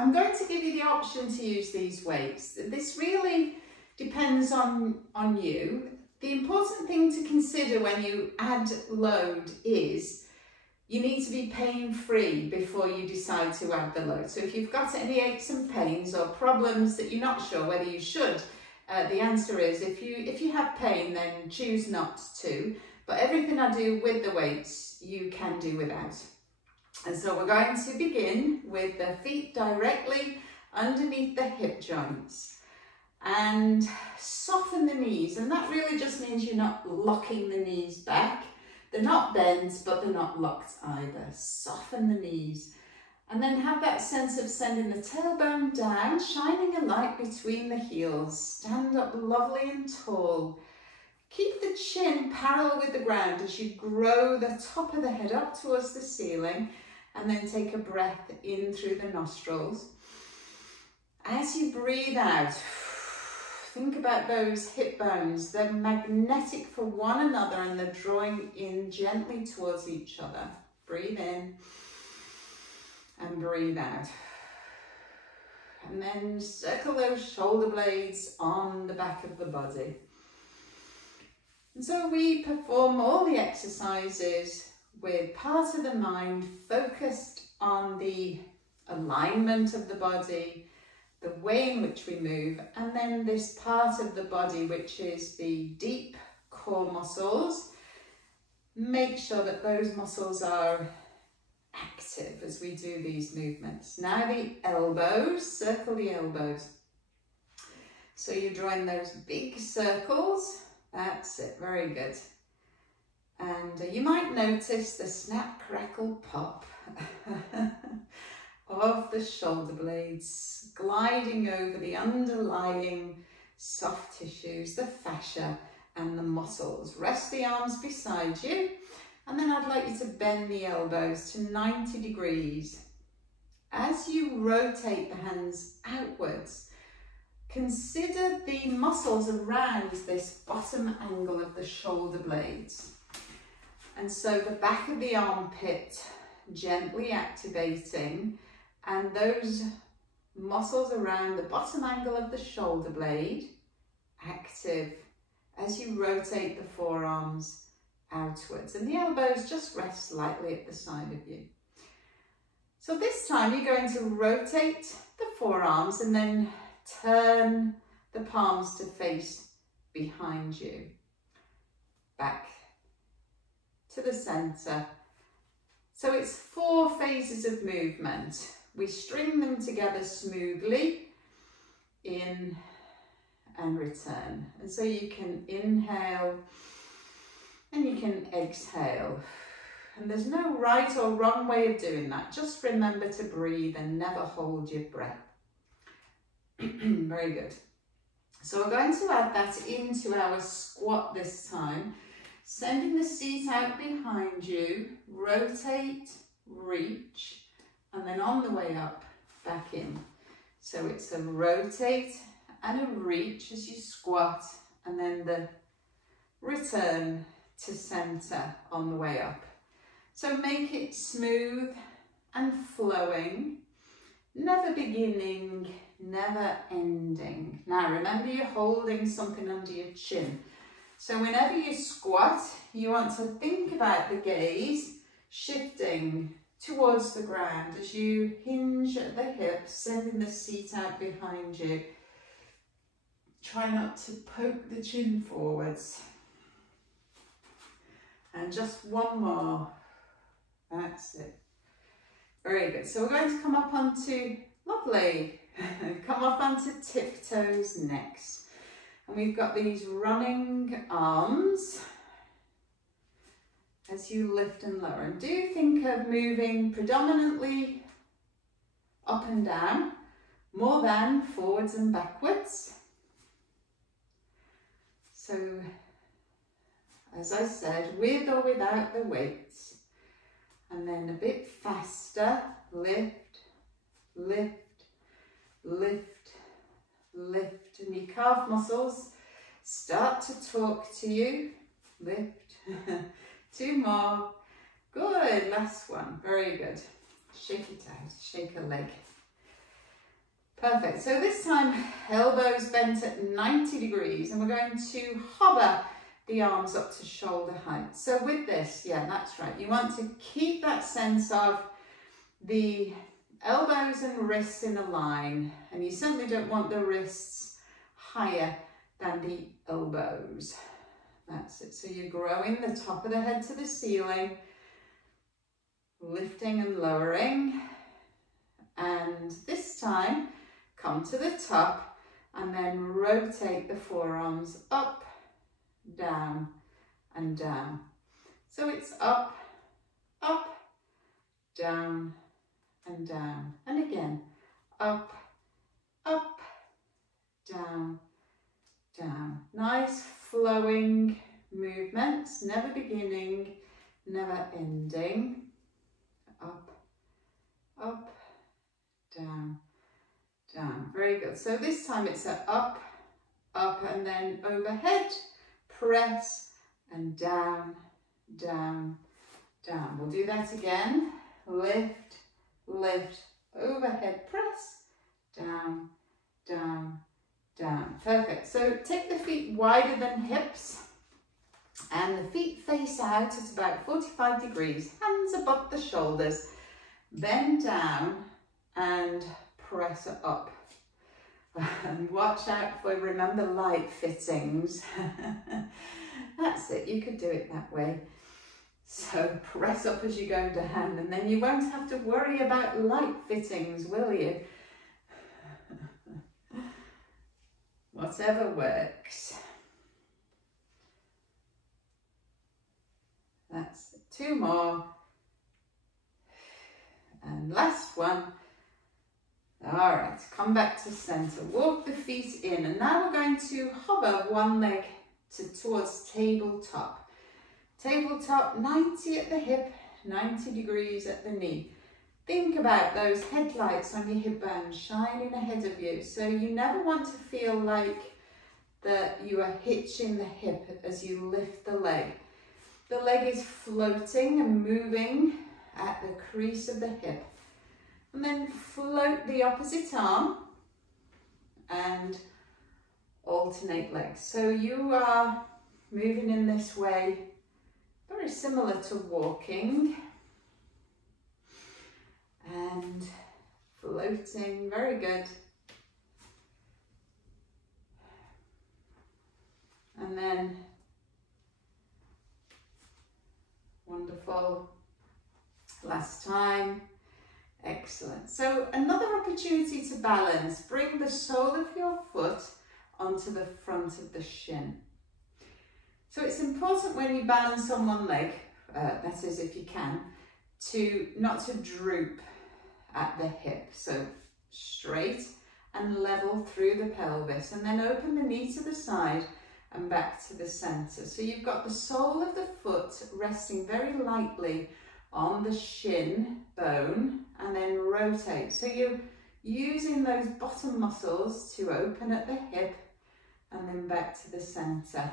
I'm going to give you the option to use these weights. This really depends on you. The important thing to consider when you add load is you need to be pain-free before you decide to add the load. So if you've got any aches and pains or problems that you're not sure whether you should, the answer is if you have pain, then choose not to. But everything I do with the weights, you can do without. And so we're going to begin with the feet directly underneath the hip joints and soften the knees. And that really just means you're not locking the knees back. They're not bent, but they're not locked either. Soften the knees. And then have that sense of sending the tailbone down, shining a light between the heels. Stand up lovely and tall. Keep the chin parallel with the ground as you grow the top of the head up towards the ceiling, and then take a breath in through the nostrils. As you breathe out, think about those hip bones. They're magnetic for one another and they're drawing in gently towards each other. Breathe in and breathe out. And then circle those shoulder blades on the back of the body. And so we perform all the exercises with part of the mind focused on the alignment of the body, the way in which we move, and then this part of the body which is the deep core muscles. Make sure that those muscles are active as we do these movements. Now the elbows, circle the elbows. So you're drawing those big circles. That's it, very good. And you might notice the snap, crackle, pop of the shoulder blades gliding over the underlying soft tissues, the fascia and the muscles. Rest the arms beside you, and then I'd like you to bend the elbows to 90 degrees. As you rotate the hands outwards, consider the muscles around this bottom angle of the shoulder blades. And so the back of the armpit gently activating, and those muscles around the bottom angle of the shoulder blade active as you rotate the forearms outwards. And the elbows just rest lightly at the side of you. So this time you're going to rotate the forearms and then turn the palms to face behind you. Back to the center. So it's 4 phases of movement. We string them together smoothly, in and return. And so you can inhale and you can exhale. And there's no right or wrong way of doing that. Just remember to breathe and never hold your breath. Very good. So we're going to add that into our squat this time. Sending the seat out behind you, rotate, reach, and then on the way up, back in. So it's a rotate and a reach as you squat, and then the return to center on the way up. So make it smooth and flowing, never beginning, never ending. Now remember, you're holding something under your chin. So whenever you squat, you want to think about the gaze shifting towards the ground as you hinge at the hips, sending the seat out behind you. Try not to poke the chin forwards. And just one more. That's it. Very good. So we're going to come up onto, lovely, come up onto tiptoes next. And we've got these running arms as you lift and lower. And do think of moving predominantly up and down, more than forwards and backwards. So, as I said, with or without the weights. And then a bit faster, lift, lift, lift, lift. And your calf muscles start to talk to you. Lift. 2 more. Good. Last one. Very good. Shake it out. Shake a leg. Perfect. So this time, elbows bent at 90 degrees, and we're going to hover the arms up to shoulder height. So with this, yeah, that's right. You want to keep that sense of the elbows and wrists in a line, and you certainly don't want the wrists higher than the elbows. That's it. So you're growing the top of the head to the ceiling, lifting and lowering, and this time come to the top and then rotate the forearms up, down and down. So it's up, up, down and down, and again up, up, down, down. Nice flowing movements, never beginning, never ending. Up, up, down, down. Very good. So this time it's a up, up, and then overhead, press, and down, down, down. We'll do that again. Lift, lift, overhead, press, down, down, down. Perfect. So take the feet wider than hips, and the feet face out at about 45 degrees, hands above the shoulders, bend down and press up. And watch out for, remember, light fittings. That's it, you could do it that way. So press up as you go down, and then you won't have to worry about light fittings, will you? Whatever works. That's it. 2 more. And last one. All right, come back to center. Walk the feet in, and now we're going to hover one leg towards tabletop. Tabletop, 90 at the hip, 90 degrees at the knee. Think about those headlights on your hip bone shining ahead of you. So you never want to feel like that you are hitching the hip as you lift the leg. The leg is floating and moving at the crease of the hip. And then float the opposite arm and alternate legs. So you are moving in this way, very similar to walking. And floating, very good. And then, wonderful. Last time. Excellent. So another opportunity to balance. Bring the sole of your foot onto the front of the shin. So it's important when you balance on one leg, that is if you can, not to droop at the hip. So straight and level through the pelvis, and then open the knee to the side and back to the center. So you've got the sole of the foot resting very lightly on the shin bone, and then rotate. So you're using those bottom muscles to open at the hip and then back to the center.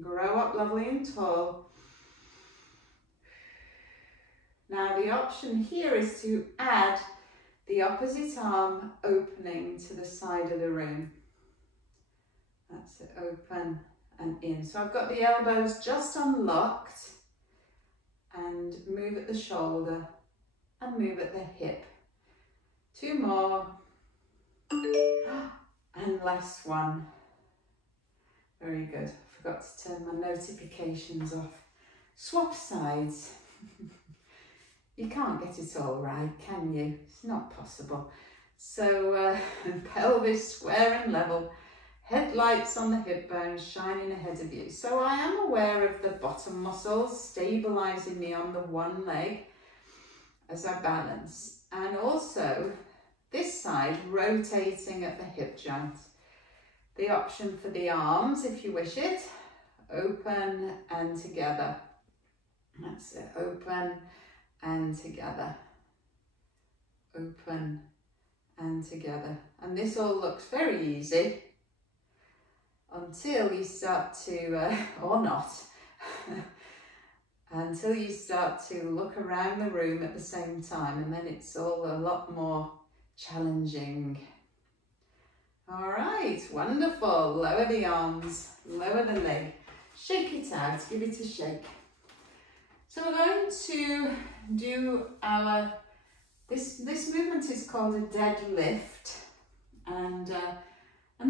Grow up lovely and tall. Now the option here is to add the opposite arm opening to the side of the room. That's it, open and in. So I've got the elbows just unlocked, and move at the shoulder and move at the hip. 2 more. And last one. Very good. Forgot to turn my notifications off. Swap sides. You can't get it all right, can you? It's not possible. So pelvis square and level. Headlights on the hip bones shining ahead of you. So I am aware of the bottom muscles stabilizing me on the one leg as I balance. And also this side rotating at the hip joint. The option for the arms, if you wish it, open and together. That's it, open and together. Open and together. And this all looks very easy, until you start to, or not, until you start to look around the room at the same time, and then it's all a lot more challenging. All right, wonderful. Lower the arms, lower the leg, shake it out, give it a shake. So we're going to do our, this movement is called a deadlift, and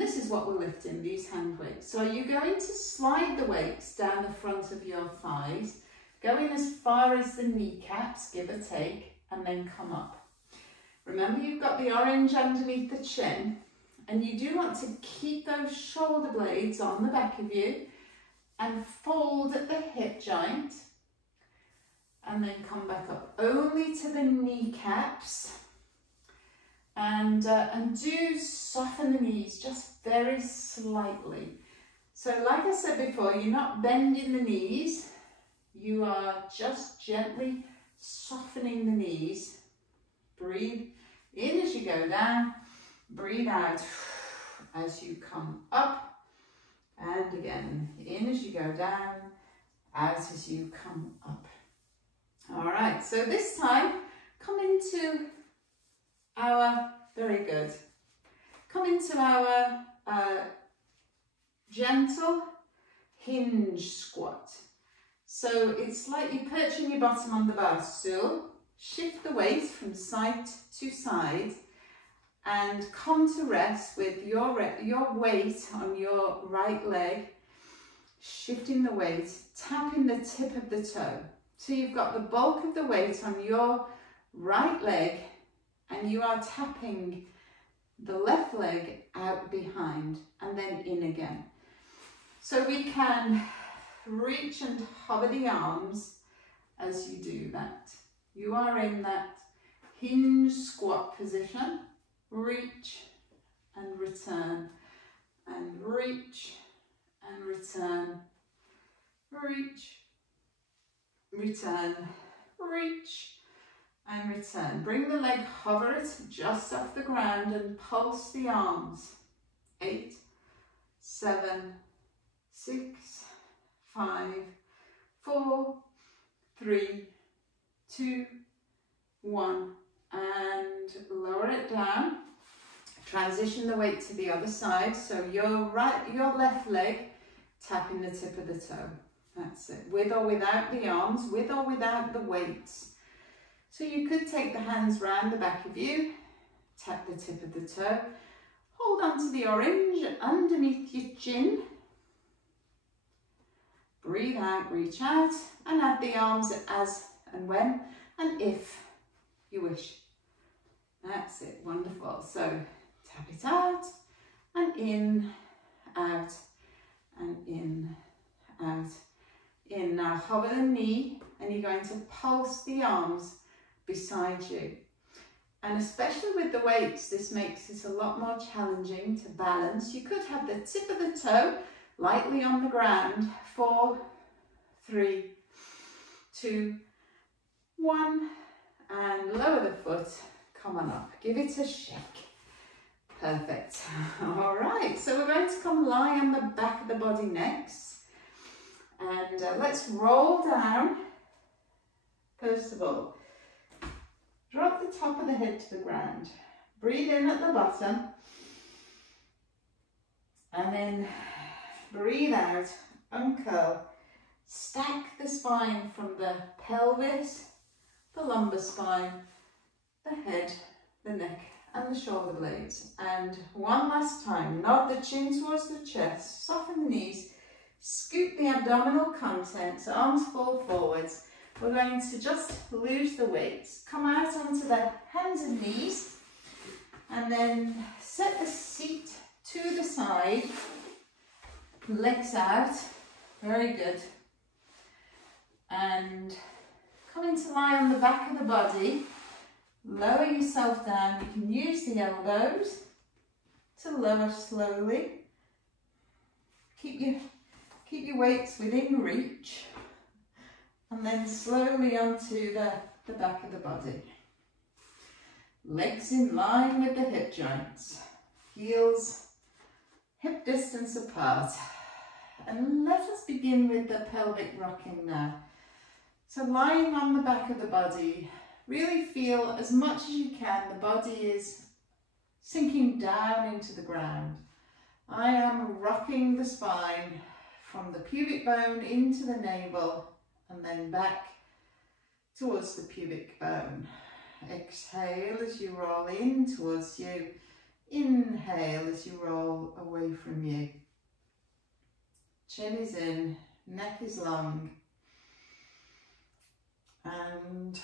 this is what we're lifting, these hand weights. So you're going to slide the weights down the front of your thighs, going as far as the kneecaps, give or take, and then come up. Remember, you've got the orange underneath the chin, and you do want to keep those shoulder blades on the back of you and fold at the hip joint, and then come back up only to the kneecaps, and do soften the knees just very slightly. So like I said before, you're not bending the knees, you are just gently softening the knees. Breathe in as you go down, breathe out as you come up, and again, in as you go down, out as you come up. All right, so this time, come into our, very good, come into our gentle hinge squat. So it's like you're perching your bottom on the bar stool, shift the weight from side to side, and come to rest with your weight on your right leg, shifting the weight, tapping the tip of the toe. So you've got the bulk of the weight on your right leg, and you are tapping the left leg out behind and then in again. So we can reach and hover the arms as you do that. You are in that hinge squat position. Reach and return, and reach and return, reach, return, reach and return. Bring the leg, hover it just off the ground and pulse the arms. 8, 7, 6, 5, 4, 3, 2, 1, and lower it down. Transition the weight to the other side, so your left leg tapping the tip of the toe. That's it, with or without the arms, with or without the weights. So you could take the hands round the back of you, tap the tip of the toe, hold on to the orange underneath your chin, breathe out, reach out, and add the arms as and when and if you wish. That's it, wonderful. So tap it out and in, out, and in, out, in. Now hover the knee, and you're going to pulse the arms beside you. And especially with the weights, this makes it a lot more challenging to balance. You could have the tip of the toe lightly on the ground. 4, 3, 2, 1, and lower the foot. Come on up, give it a shake. Perfect. All right, so we're going to come lie on the back of the body next. And let's roll down. First of all, drop the top of the head to the ground. Breathe in at the bottom. And then breathe out, uncurl. Stack the spine from the pelvis, the lumbar spine, the head, the neck, and the shoulder blades. And one last time, nod the chin towards the chest, soften the knees, scoop the abdominal contents, arms fall forwards. We're going to just lose the weights, come out onto the hands and knees, and then set the seat to the side, legs out, very good. And coming to lie on the back of the body, lower yourself down. You can use the elbows to lower slowly. Keep your weights within reach, and then slowly onto the back of the body. Legs in line with the hip joints, heels hip distance apart. And let us begin with the pelvic rocking now. So lying on the back of the body, really feel as much as you can the body is sinking down into the ground. I am rocking the spine from the pubic bone into the navel and then back towards the pubic bone. Exhale as you roll in towards you. Inhale as you roll away from you. Chin is in, neck is long. And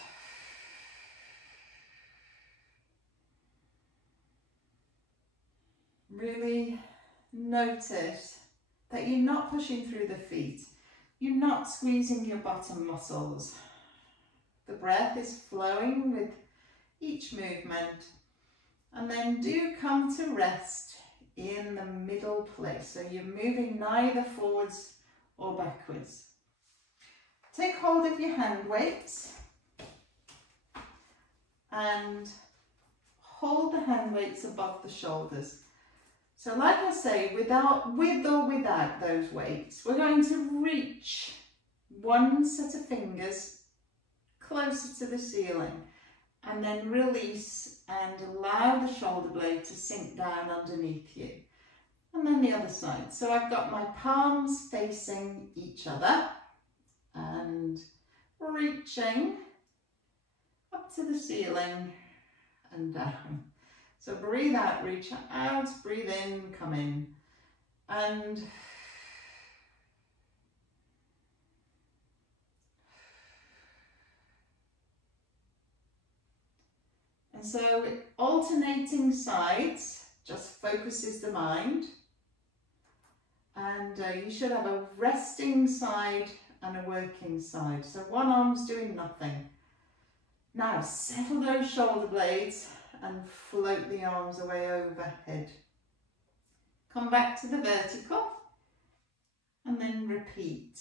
really notice that you're not pushing through the feet. You're not squeezing your bottom muscles. The breath is flowing with each movement. And then do come to rest in the middle place. So you're moving neither forwards or backwards. Take hold of your hand weights and hold the hand weights above the shoulders. So like I say, with or without those weights, we're going to reach one set of fingers closer to the ceiling and then release and allow the shoulder blade to sink down underneath you. And then the other side. So I've got my palms facing each other and reaching up to the ceiling and down. So breathe out, reach out, breathe in, come in. And so alternating sides just focuses the mind. And you should have a resting side and a working side. So one arm's doing nothing. Now settle those shoulder blades and float the arms away overhead. Come back to the vertical and then repeat.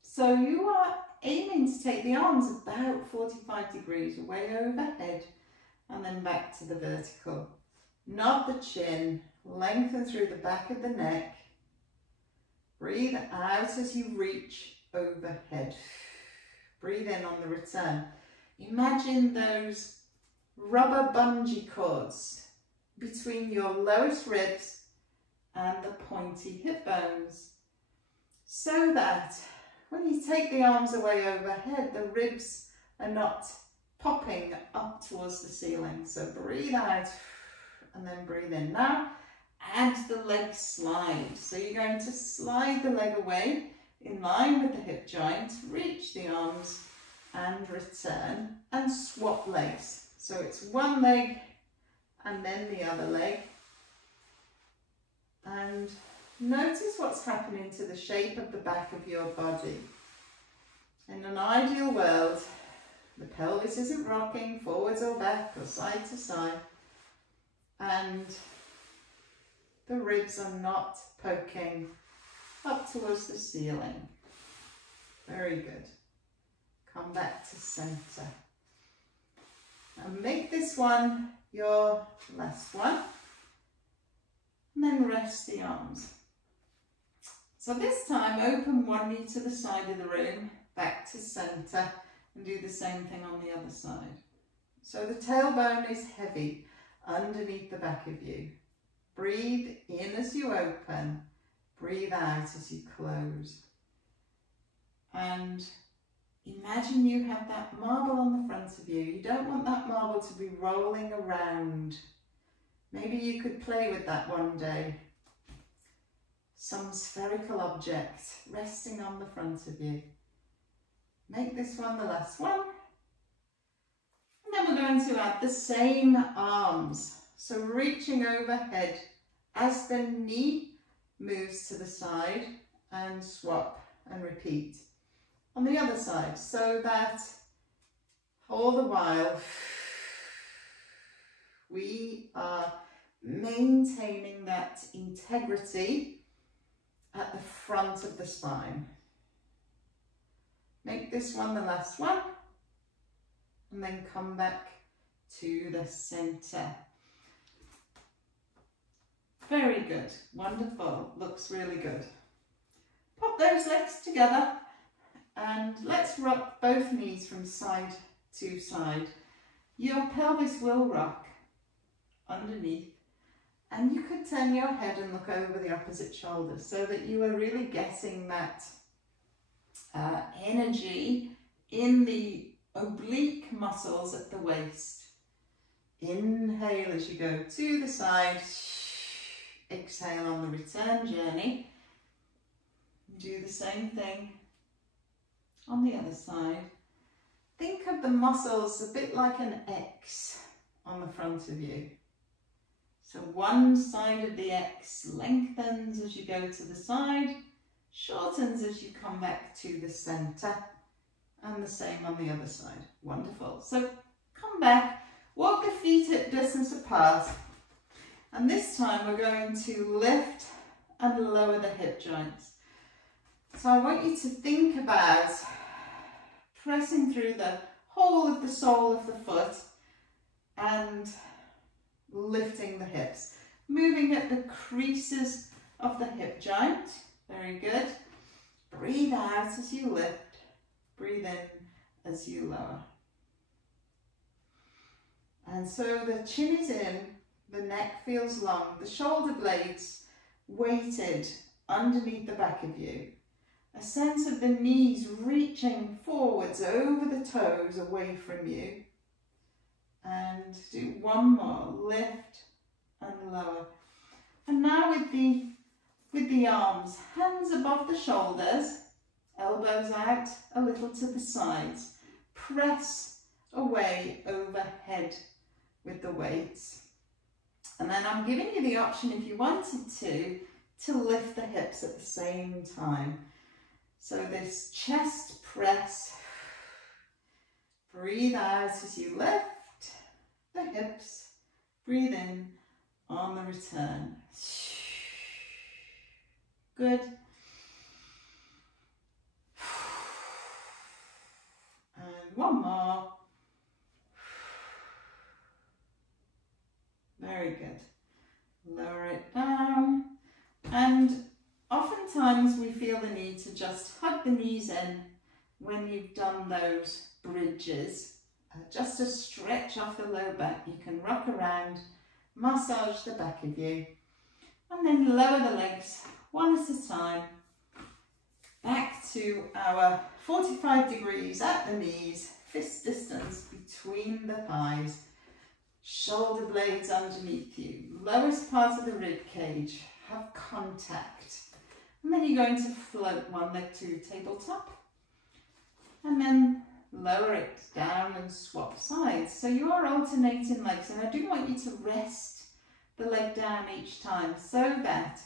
So you are aiming to take the arms about 45 degrees away overhead and then back to the vertical. Nod the chin, lengthen through the back of the neck. Breathe out as you reach overhead. Breathe in on the return. Imagine those rubber bungee cords between your lowest ribs and the pointy hip bones, so that when you take the arms away overhead, the ribs are not popping up towards the ceiling. So breathe out and then breathe in. Now add the leg slide. So you're going to slide the leg away in line with the hip joint, reach the arms and return and swap legs. So it's one leg and then the other leg. And notice what's happening to the shape of the back of your body. In an ideal world, the pelvis isn't rocking forwards or back or side to side. And the ribs are not poking up towards the ceiling. Very good. Come back to center. And make this one your last one. And then rest the arms. So this time open one knee to the side of the room, back to center, and do the same thing on the other side. So the tailbone is heavy underneath the back of you. Breathe in as you open, breathe out as you close. And imagine you have that marble on the front of you. You don't want that marble to be rolling around. Maybe you could play with that one day. Some spherical object resting on the front of you. Make this one the last one. And then we're going to add the same arms. So reaching overhead as the knee moves to the side and swap and repeat. On the other side, so that all the while we are maintaining that integrity at the front of the spine. Make this one the last one and then come back to the center. Very good, wonderful, looks really good. Pop those legs together and let's rock both knees from side to side. Your pelvis will rock underneath And you could turn your head and look over the opposite shoulder so that you are really getting that energy in the oblique muscles at the waist. Inhale as you go to the side. Exhale on the return journey. Do the same thing on the other side. Think of the muscles a bit like an X on the front of you. So one side of the X lengthens as you go to the side, shortens as you come back to the center, and the same on the other side. Wonderful. So come back, walk the feet at distance apart, and this time we're going to lift and lower the hip joints. So I want you to think about pressing through the whole of the sole of the foot and lifting the hips, moving at the creases of the hip joint. Very good. Breathe out as you lift, breathe in as you lower. And so the chin is in, the neck feels long, the shoulder blades weighted underneath the back of you. A sense of the knees reaching forwards over the toes away from you. And do one more, lift and lower. And now with the arms, hands above the shoulders, elbows out a little to the sides. Press away overhead with the weights. And then I'm giving you the option, if you wanted to lift the hips at the same time. So this chest press, breathe out as you lift the hips, breathe in on the return. Good. And one more. Very good. Lower it down. And oftentimes we feel the need to just hug the knees in when you've done those bridges. Just to stretch off the low back. You can rock around, massage the back of you, and then lower the legs one at a time. Back to our 45 degrees at the knees, fist distance between the thighs, shoulder blades underneath you, lowest part of the rib cage, have contact. And then you're going to float one leg to tabletop, and then lower it down and swap sides. So you are alternating legs, and I do want you to rest the leg down each time so that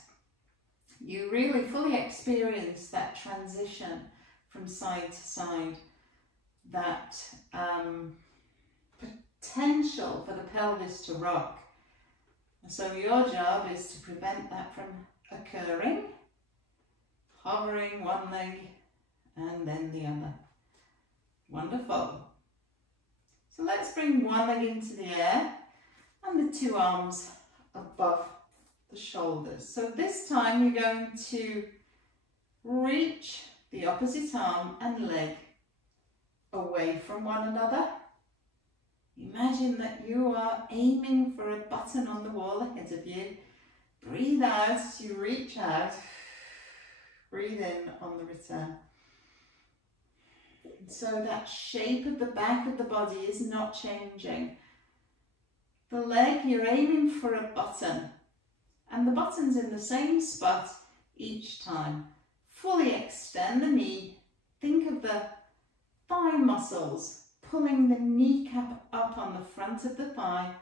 you really fully experience that transition from side to side, that potential for the pelvis to rock. So your job is to prevent that from occurring, hovering one leg and then the other. Wonderful. So let's bring one leg into the air and the two arms above the shoulders. So this time you're going to reach the opposite arm and leg away from one another. Imagine that you are aiming for a button on the wall ahead of you. Breathe out as you reach out. Breathe in on the return. So that shape of the back of the body is not changing. The leg, you're aiming for a button, and the button's in the same spot each time. Fully extend the knee. Think of the thigh muscles pulling the kneecap up on the front of the thigh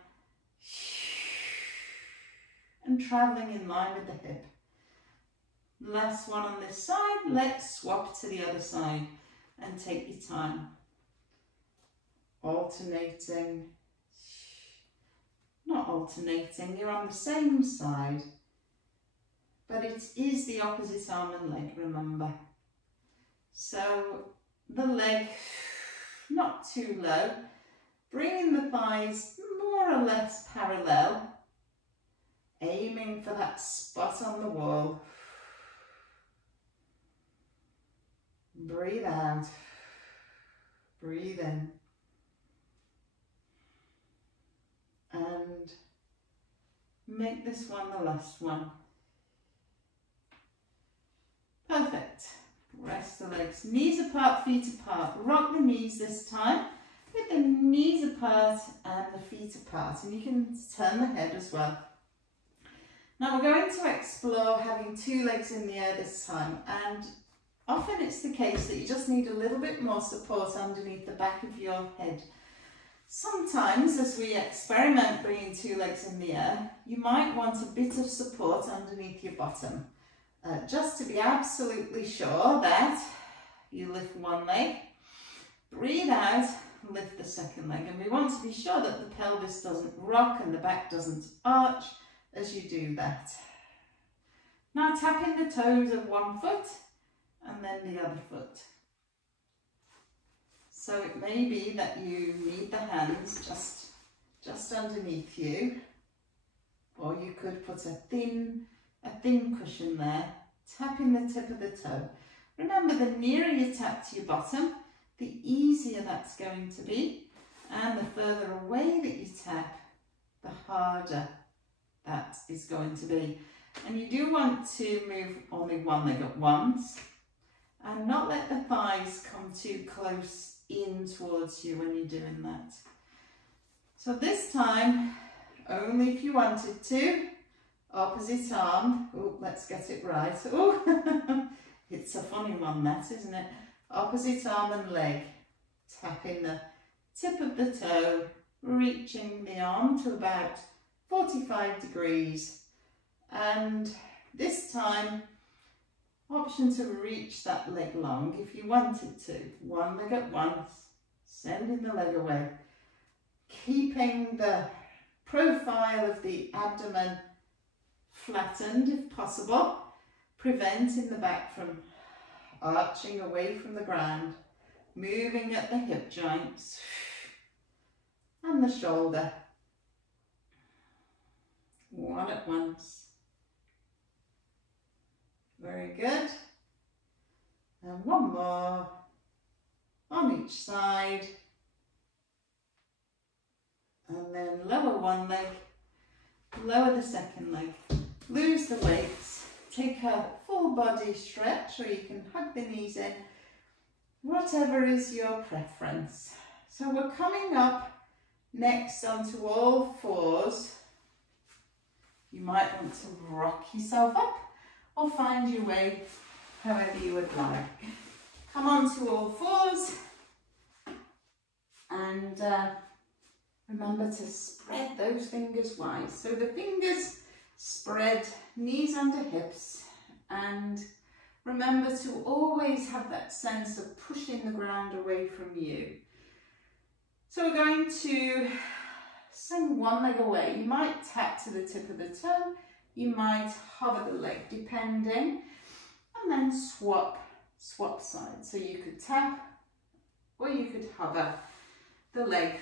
and traveling in line with the hip. Last one on this side. Let's swap to the other side. And take your time, alternating, not alternating, you're on the same side, but it is the opposite arm and leg, remember. So the leg, not too low, bringing the thighs more or less parallel, aiming for that spot on the wall. Breathe out, breathe in, and Make this one the last one. Perfect. Rest the legs, knees apart, feet apart. Rock the knees this time with the knees apart and the feet apart. And you can turn the head as well. Now we're going to explore having two legs in the air this time, and often it's the case that you just need a little bit more support underneath the back of your head. Sometimes as we experiment bringing two legs in the air, you might want a bit of support underneath your bottom, just to be absolutely sure that you lift one leg, breathe out, lift the second leg, and we want to be sure that the pelvis doesn't rock and the back doesn't arch as you do that. Now tap in the toes of one foot and then the other foot. So it may be that you need the hands just underneath you, or you could put a thin cushion there, tapping the tip of the toe. Remember, the nearer you tap to your bottom, the easier that's going to be, and the further away that you tap, the harder that is going to be. And you do want to move only one leg at once and not let the thighs come too close in towards you when you're doing that. So this time, only if you wanted to, opposite arm. Oh, let's get it right. Oh, it's a funny one that, isn't it? Opposite arm and leg, tapping the tip of the toe, reaching the arm to about 45 degrees, and this time option to reach that leg long if you wanted to. One leg at once, sending the leg away, keeping the profile of the abdomen flattened if possible, preventing the back from arching away from the ground, moving at the hip joints and the shoulder. One at once. Very good. And one more on each side. And then lower one leg, lower the second leg. Lose the weights. Take a full body stretch, or you can hug the knees in. Whatever is your preference. So we're coming up next onto all fours. You might want to rock yourself up or find your way however you would like. Come onto all fours and remember to spread those fingers wide. So the fingers spread, knees under hips, and remember to always have that sense of pushing the ground away from you. So we're going to send one leg away. You might tap to the tip of the toe, you might hover the leg depending, and then swap sides. So you could tap or you could hover the leg.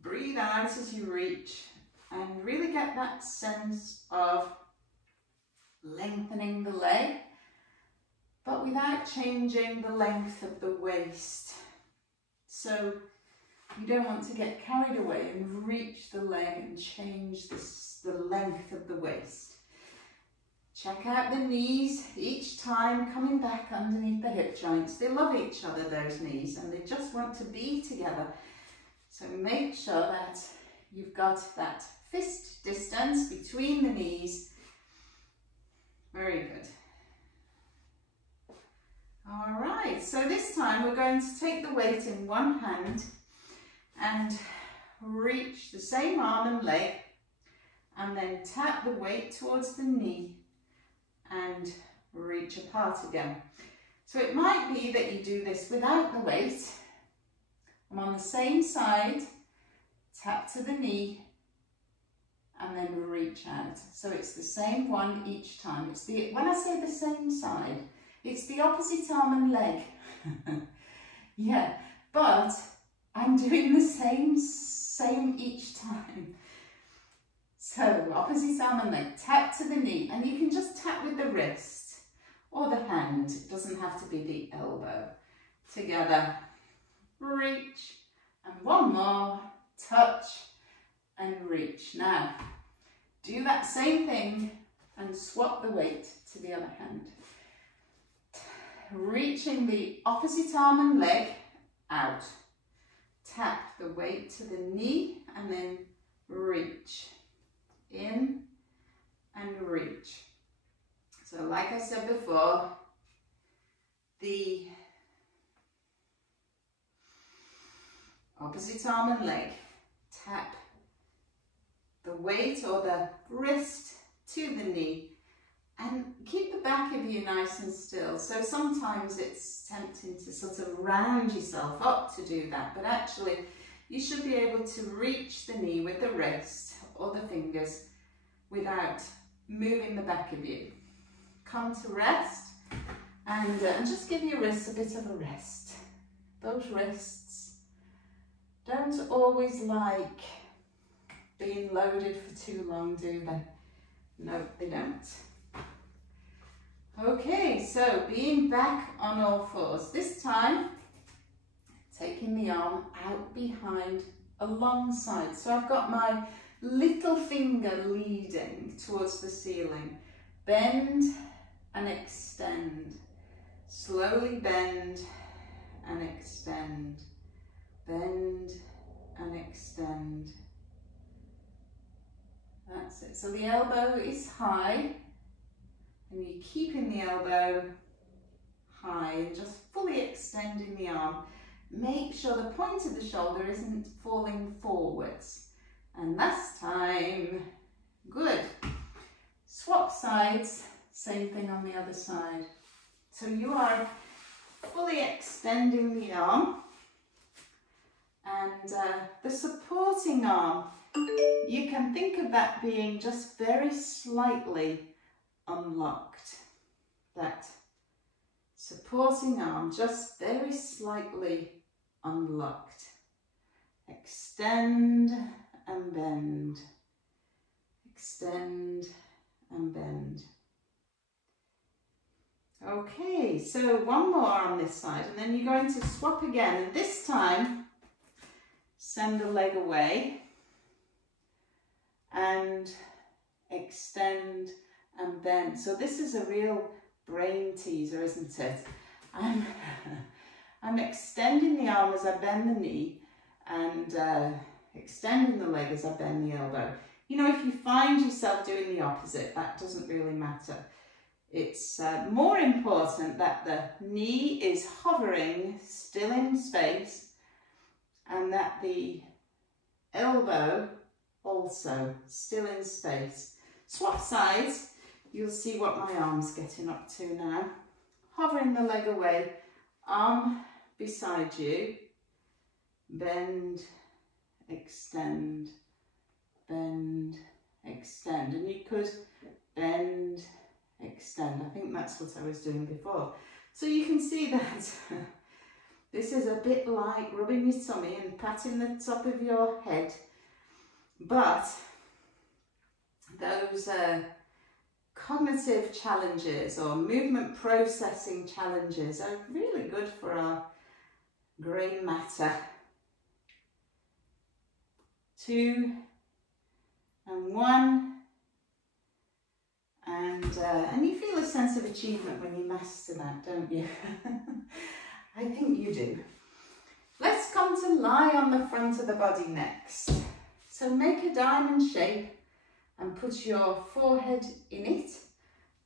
Breathe out as you reach and really get that sense of lengthening the leg, but without changing the length of the waist. So you don't want to get carried away and reach the leg and change the length of the waist. Check out the knees each time, coming back underneath the hip joints. They love each other, those knees, and they just want to be together. So make sure that you've got that fist distance between the knees. Very good. All right, so this time we're going to take the weight in one hand and reach the same arm and leg, and then tap the weight towards the knee and reach apart again. So it might be that you do this without the weight. I'm on the same side, tap to the knee and then reach out. So it's the same one each time. It's the, when I say the same side, it's the opposite arm and leg. Yeah, but I'm doing the same each time. So opposite arm and leg, tap to the knee, and you can just tap with the wrist or the hand. It doesn't have to be the elbow. Together, reach, and one more, touch, and reach. Now, do that same thing and swap the weight to the other hand. Reaching the opposite arm and leg out. Tap the weight to the knee and then reach. In and reach. So like I said before, the opposite arm and leg, tap the weight or the wrist to the knee and keep the back of you nice and still. So sometimes it's tempting to sort of round yourself up to do that, but actually you should be able to reach the knee with the wrist or the fingers without moving the back of you. Come to rest and just give your wrists a bit of a rest. Those wrists don't always like being loaded for too long, do they? No, they don't. Okay, so being back on all fours. This time, taking the arm out behind alongside. So I've got my little finger leading towards the ceiling. Bend and extend. Slowly bend and extend. Bend and extend. That's it. So the elbow is high and you're keeping the elbow high and just fully extending the arm. Make sure the point of the shoulder isn't falling forwards. And last time, good. Swap sides, same thing on the other side. So you are fully extending the arm and the supporting arm, you can think of that being just very slightly unlocked. That supporting arm just very slightly unlocked. Extend and bend. Extend and bend. Okay, so one more on this side and then you're going to swap again, and this time send the leg away and extend and bend. So this is a real brain teaser, isn't it? I'm extending the arm as I bend the knee and extending the leg as I bend the elbow. You know, if you find yourself doing the opposite, that doesn't really matter. It's more important that the knee is hovering still in space and that the elbow also still in space. Swap sides, you'll see what my arm's getting up to now. Hovering the leg away, arm beside you, bend, extend, bend, extend, and you could bend, extend. I think that's what I was doing before. So you can see that this is a bit like rubbing your tummy and patting the top of your head, but those cognitive challenges or movement processing challenges are really good for our grey matter. 2 and 1. And you feel a sense of achievement when you master that, don't you? I think you do. Let's come to lie on the front of the body next. So make a diamond shape and put your forehead in it,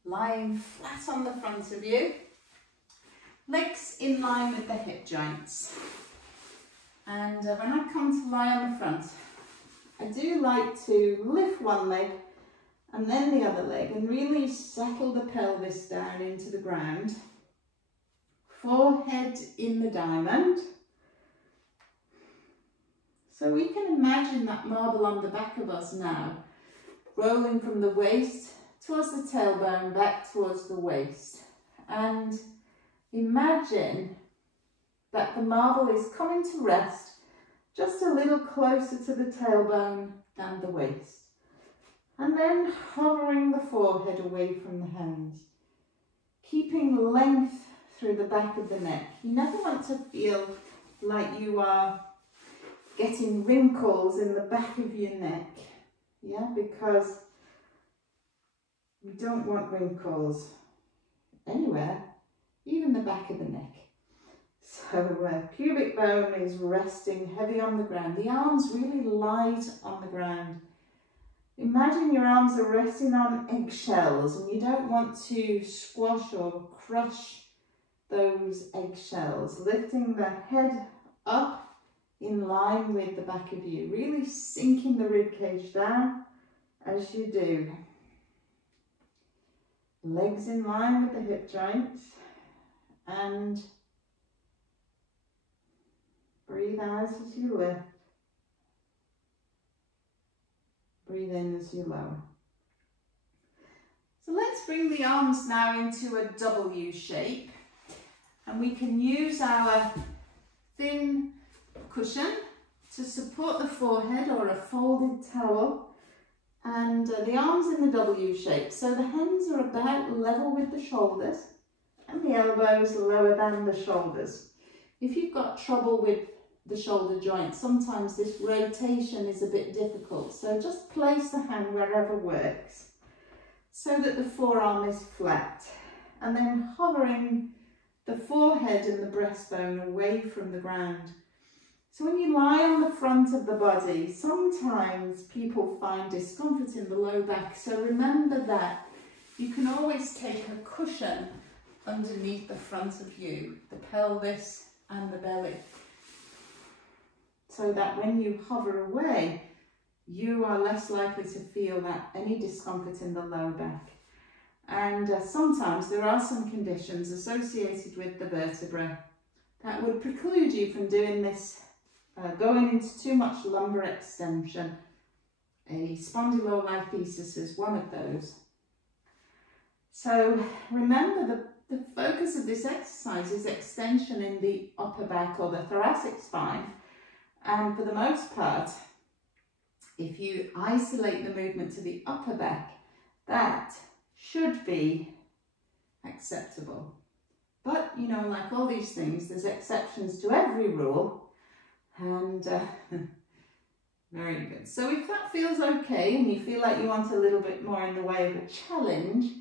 lying flat on the front of you. Legs in line with the hip joints. And when I come to lie on the front, I do like to lift one leg and then the other leg and really settle the pelvis down into the ground. Forehead in the diamond. So we can imagine that marble on the back of us now, rolling from the waist towards the tailbone, back towards the waist. And imagine that the marble is coming to rest just a little closer to the tailbone than the waist. And then hovering the forehead away from the hands, keeping length through the back of the neck. You never want to feel like you are getting wrinkles in the back of your neck, yeah, because we don't want wrinkles anywhere, even the back of the neck. So pubic bone is resting heavy on the ground. The arms really light on the ground. Imagine your arms are resting on eggshells, and you don't want to squash or crush those eggshells. Lifting the head up in line with the back of you, really sinking the ribcage down as you do. Legs in line with the hip joints, and breathe out as you lift. Breathe in as you lower. So let's bring the arms now into a W shape, and we can use our thin cushion to support the forehead or a folded towel, and the arms in the W shape. So the hands are about level with the shoulders and the elbows lower than the shoulders. If you've got trouble with the shoulder joint, sometimes this rotation is a bit difficult, so just place the hand wherever works so that the forearm is flat, and then hovering the forehead and the breastbone away from the ground. So when you lie on the front of the body, sometimes people find discomfort in the low back, so remember that you can always take a cushion underneath the front of you, the pelvis and the belly, so that when you hover away, you are less likely to feel any discomfort in the low back. And sometimes there are some conditions associated with the vertebrae that would preclude you from doing this, going into too much lumbar extension. A spondylolisthesis is one of those. So remember, the focus of this exercise is extension in the upper back or the thoracic spine. And for the most part, if you isolate the movement to the upper back, that should be acceptable. But, you know, like all these things, there's exceptions to every rule, and very good. So if that feels okay and you feel like you want a little bit more in the way of a challenge,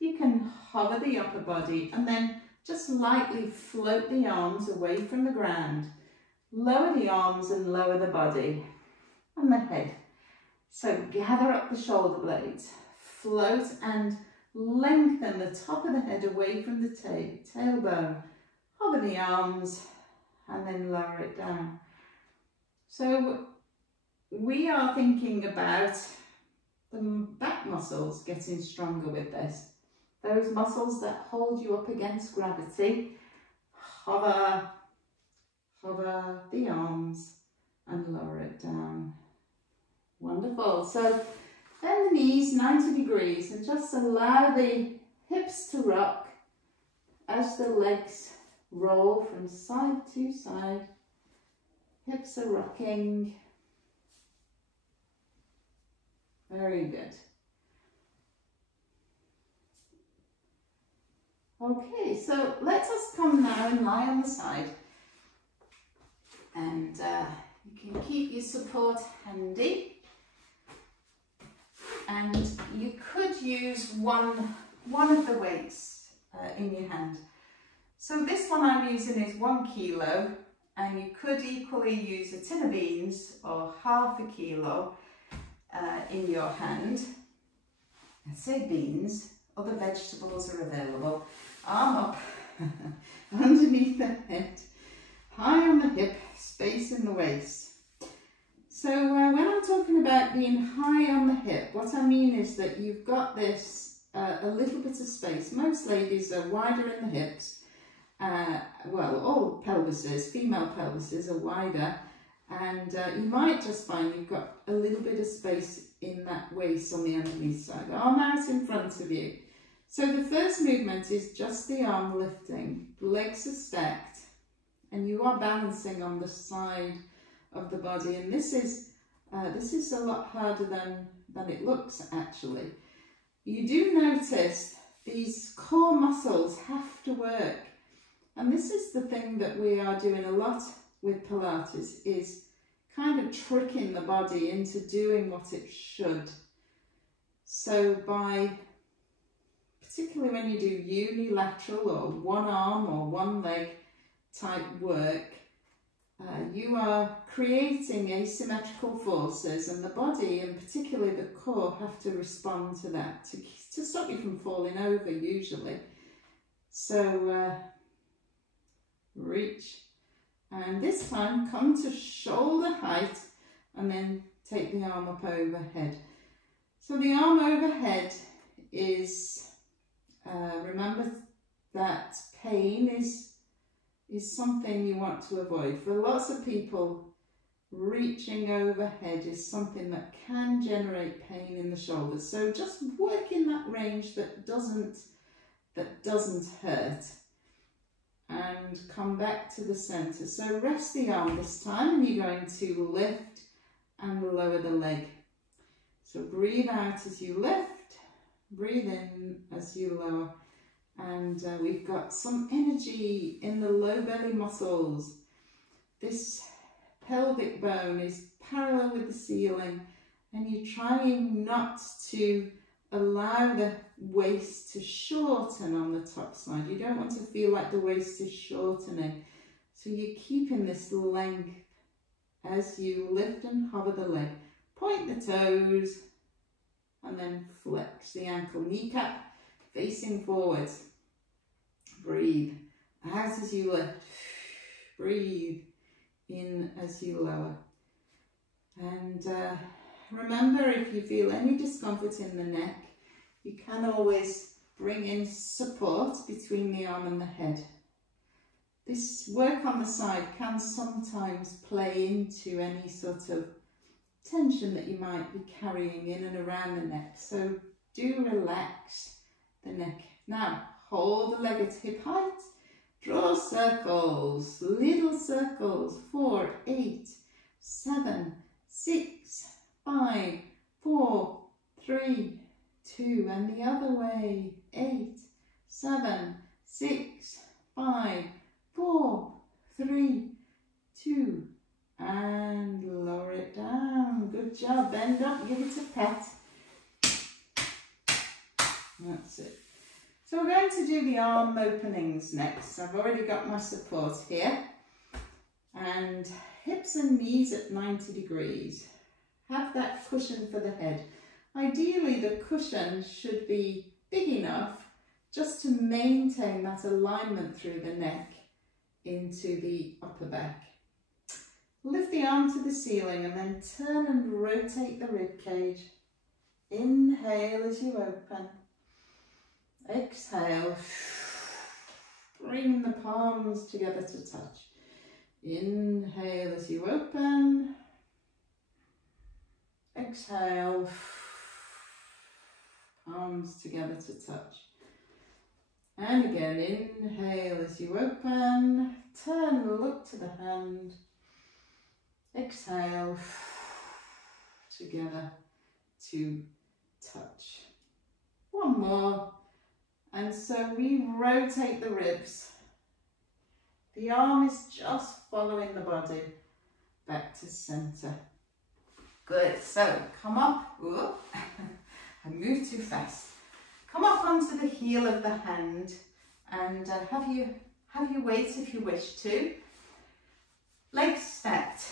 you can hover the upper body and then just lightly float the arms away from the ground. Lower the arms and lower the body and the head. So gather up the shoulder blades, float and lengthen the top of the head away from the tailbone. Hover the arms and then lower it down. So we are thinking about the back muscles getting stronger with this. Those muscles that hold you up against gravity. Hover the arms and lower it down. Wonderful. So bend the knees 90 degrees and just allow the hips to rock as the legs roll from side to side. Hips are rocking. Very good. Okay, so let us come now and lie on the side. And you can keep your support handy. And you could use one of the weights in your hand. So this one I'm using is 1 kilo, and you could equally use a tin of beans or half a kilo in your hand. I say beans, other vegetables are available. Arm up, underneath the head, high on the hip, space in the waist. So when I'm talking about being high on the hip, what I mean is that you've got this a little bit of space. Most ladies are wider in the hips. Well, all pelvises, female pelvises are wider, and you might just find you've got a little bit of space in that waist on the underneath side. Arm out in front of you. So the first movement is just the arm lifting. The legs are stacked, and you are balancing on the side of the body. And this is a lot harder than it looks actually. You do notice these core muscles have to work. And this is the thing that we are doing a lot with Pilates, is kind of tricking the body into doing what it should. So particularly when you do unilateral or one arm or one leg type work, you are creating asymmetrical forces, and the body, and particularly the core, have to respond to that to stop you from falling over usually. So reach, and this time come to shoulder height and then take the arm up overhead. So the arm overhead is, remember that pain is something you want to avoid. For lots of people, reaching overhead is something that can generate pain in the shoulders. So just work in that range that doesn't hurt, and come back to the center. So rest the arm this time, and you're going to lift and lower the leg. So breathe out as you lift, breathe in as you lower. And we've got some energy in the low belly muscles. This pelvic bone is parallel with the ceiling, and you're trying not to allow the waist to shorten on the top side. You don't want to feel like the waist is shortening. So you're keeping this length as you lift and hover the leg. Point the toes and then flex the ankle. Kneecap facing forwards. Breathe out as you lift. Breathe in as you lower. And remember, if you feel any discomfort in the neck, you can always bring in support between the arm and the head. This work on the side can sometimes play into any sort of tension that you might be carrying in and around the neck. So do relax the neck. Now, hold the leg at hip height. Draw circles, little circles. 4, 8, 7, 6, 5, 4, 3, 2, and the other way. 8, 7, 6, 5, 4, 3, 2, and lower it down. Good job. Bend up, give it a pat. That's it. So we're going to do the arm openings next. I've already got my support here. And hips and knees at 90 degrees. Have that cushion for the head. Ideally, the cushion should be big enough just to maintain that alignment through the neck into the upper back. Lift the arm to the ceiling and then turn and rotate the rib cage. Inhale as you open. Exhale. Bring the palms together to touch. Inhale as you open. Exhale. Palms together to touch. And again, inhale as you open. Turn, look to the hand. Exhale. Together to touch. One more. And so we rotate the ribs. The arm is just following the body back to center. Good. So come up. Whoop. I moved too fast. Come up onto the heel of the hand, and have your weight if you wish to. Legs stacked.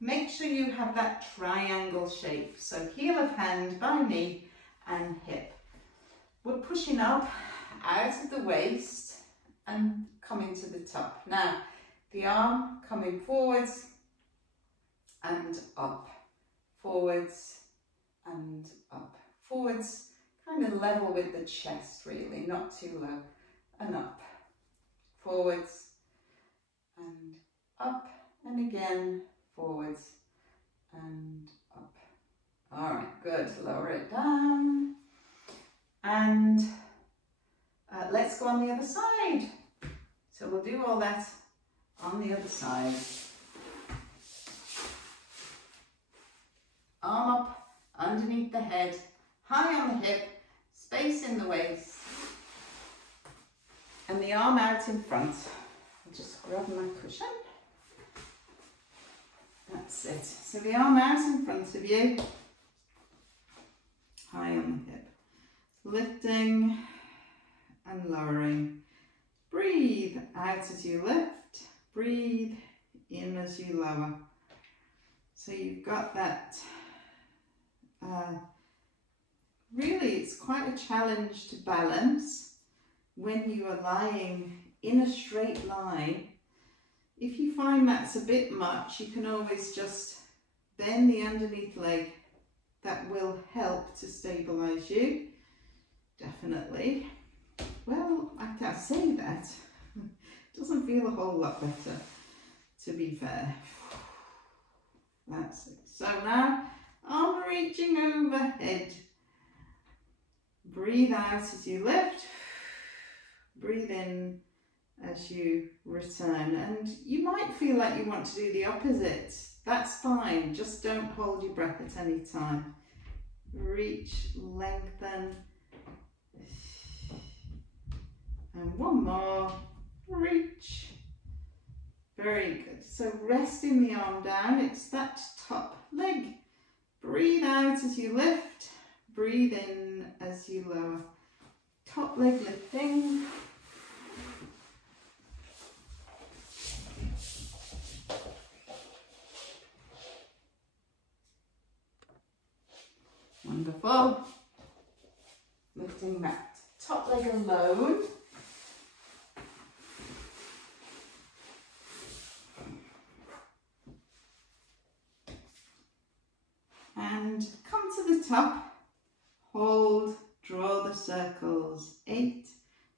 Make sure you have that triangle shape. So heel of hand by knee and hip. We're pushing up out of the waist and coming to the top. Now, the arm coming forwards and up, forwards and up, forwards, kind of level with the chest really, not too low, and up, forwards and up, and again, forwards and up. All right, good, lower it down, and let's go on the other side. So we'll do all that on the other side. Arm up underneath the head, high on the hip, space in the waist, and the arm out in front. I'll just grab my cushion. That's it. So the arm out in front of you, high on the hip, lifting and lowering. Breathe out as you lift, breathe in as you lower. So you've got that, really it's quite a challenge to balance when you are lying in a straight line. If you find that's a bit much, you can always just bend the underneath leg. That will help to stabilise you, definitely. Well, I say that, it doesn't feel a whole lot better, to be fair. That's it. So now, arm reaching overhead. Breathe out as you lift, breathe in as you return. And you might feel like you want to do the opposite. That's fine, just don't hold your breath at any time. Reach, lengthen. And one more, reach. Very good. So resting the arm down, it's that top leg. Breathe out as you lift, breathe in as you lower. Top leg lifting. Wonderful. Lifting that top leg alone. And come to the top, hold, draw the circles. 8,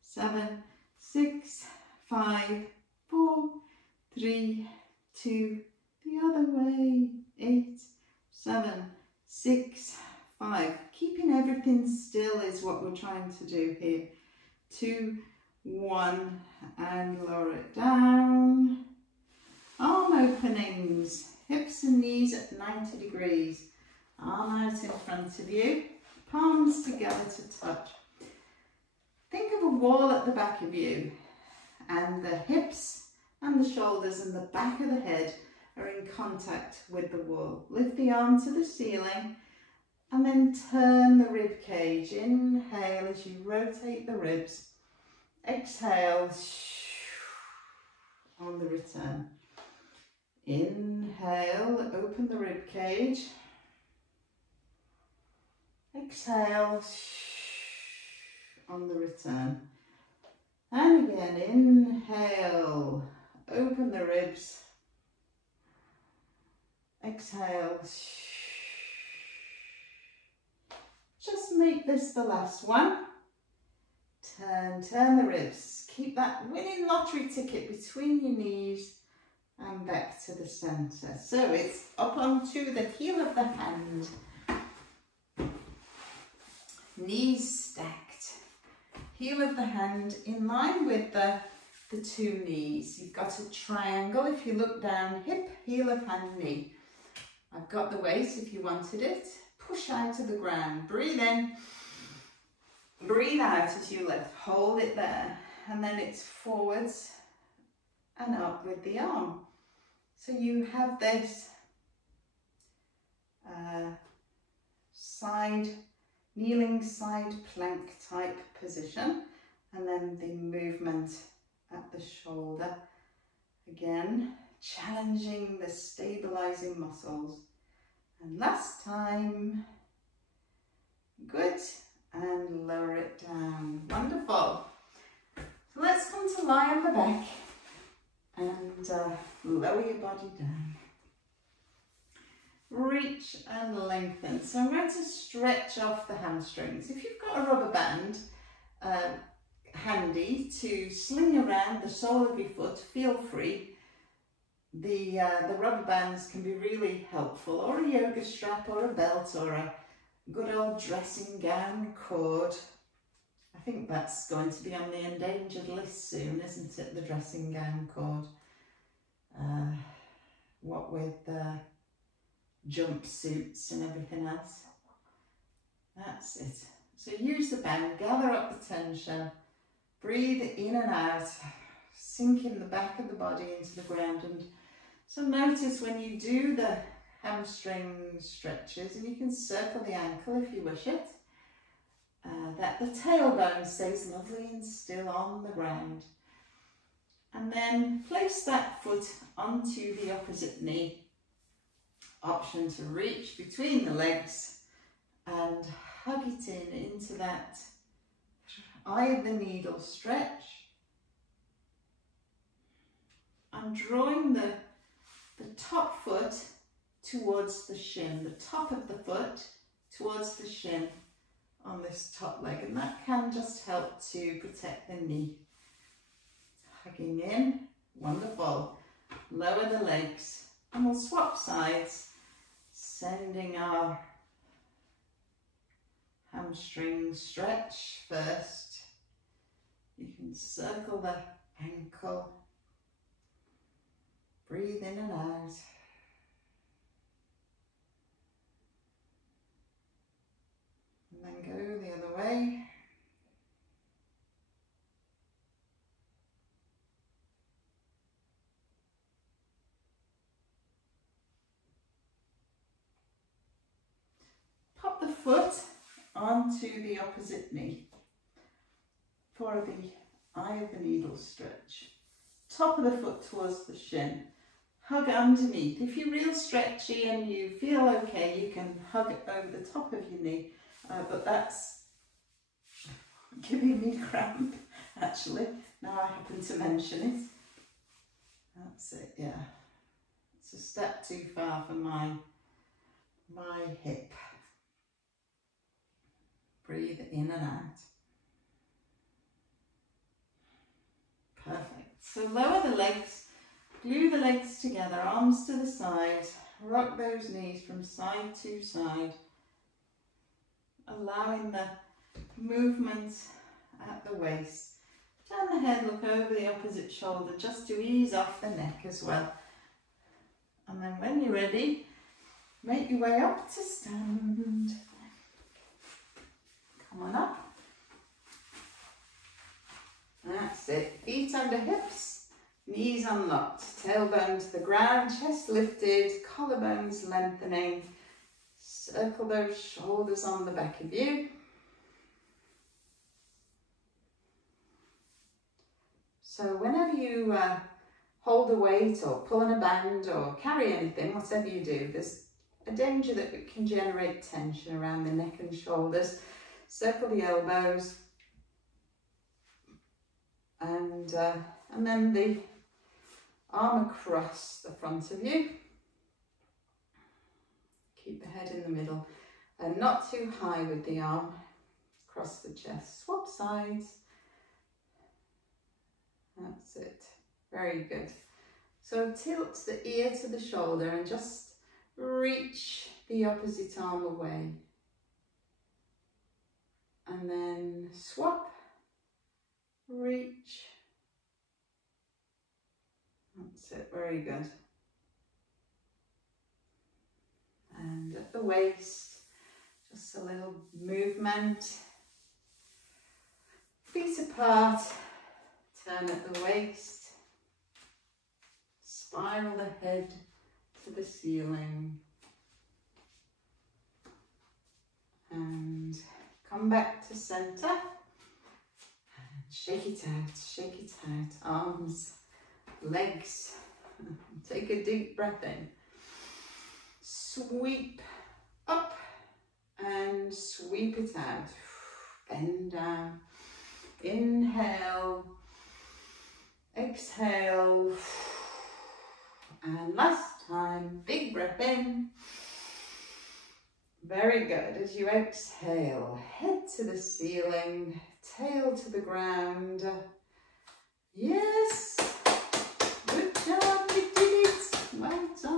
7, 6, 5, 4, 3, 2, the other way. 8, 7, 6, 5. Keeping everything still is what we're trying to do here. 2, 1, and lower it down. Arm openings, hips and knees at 90 degrees. Arm out in front of you, palms together to touch. Think of a wall at the back of you, and the hips and the shoulders and the back of the head are in contact with the wall. Lift the arm to the ceiling and then turn the rib cage. Inhale as you rotate the ribs. Exhale on the return. Inhale, open the rib cage. Exhale on the return. And again, inhale, open the ribs. Exhale. Just make this the last one. Turn the ribs. Keep that winning lottery ticket between your knees and back to the centre. So it's up onto the heel of the hand. Knees stacked. Heel of the hand in line with the two knees. You've got a triangle. If you look down, hip, heel of hand, knee. I've got the weight if you wanted it. Push out to the ground. Breathe in. Breathe out as you lift. Hold it there. And then it's forwards and up with the arm. So you have this kneeling side plank type position, and then the movement at the shoulder. Again, challenging the stabilizing muscles. And last time, good, and lower it down. Wonderful. So let's come to lie on the back and lower your body down. Reach and lengthen. So I'm going to stretch off the hamstrings. If you've got a rubber band handy to sling around the sole of your foot, feel free. The rubber bands can be really helpful, or a yoga strap, or a belt, or a good old dressing gown cord. I think that's going to be on the endangered list soon, isn't it? The dressing gown cord. What with jumpsuits and everything else. That's it. So use the band, gather up the tension, breathe in and out, sinking the back of the body into the ground, and So notice when you do the hamstring stretches, and you can circle the ankle if you wish it, that the tailbone stays lovely and still on the ground. And then place that foot onto the opposite knee. Option to reach between the legs and hug it into that eye of the needle stretch. I'm drawing the top foot towards the shin, the top of the foot towards the shin on this top leg, and that can just help to protect the knee. Hugging in, wonderful. Lower the legs and we'll swap sides, sending our hamstring stretch first. You can circle the ankle, breathe in and out. And then go the other way. Pop the foot onto the opposite knee for the eye of the needle stretch. Top of the foot towards the shin. Hug underneath. If you're real stretchy and you feel okay, you can hug it over the top of your knee, but that's giving me cramp actually, now I happen to mention it. That's it, yeah. It's a step too far for my hip. Breathe in and out. Perfect. So lower the legs, glue the legs together, arms to the side, rock those knees from side to side, allowing the movement at the waist. Turn the head, look over the opposite shoulder just to ease off the neck as well. And then when you're ready, make your way up to stand. Come on up. That's it. Feet under hips, knees unlocked, tailbone to the ground, chest lifted, collarbones lengthening. Circle those shoulders on the back of you. So whenever you hold a weight or pull on a band or carry anything, whatever you do, there's a danger that it can generate tension around the neck and shoulders. Circle the elbows and then the arm across the front of you. Keep the head in the middle and not too high with the arm across the chest. Swap sides. That's it. Very good. So tilt the ear to the shoulder and just reach the opposite arm away. And then swap, reach. That's it, very good. And at the waist, just a little movement. Feet apart, turn at the waist. Spiral the head to the ceiling. And come back to centre. And shake it out, shake it out. Arms, legs. Take a deep breath in. Sweep up and sweep it out. Bend down. Inhale. Exhale. And last time, big breath in. Very good. As you exhale, head to the ceiling, tail to the ground. Yes. Good job. You did it. Well done.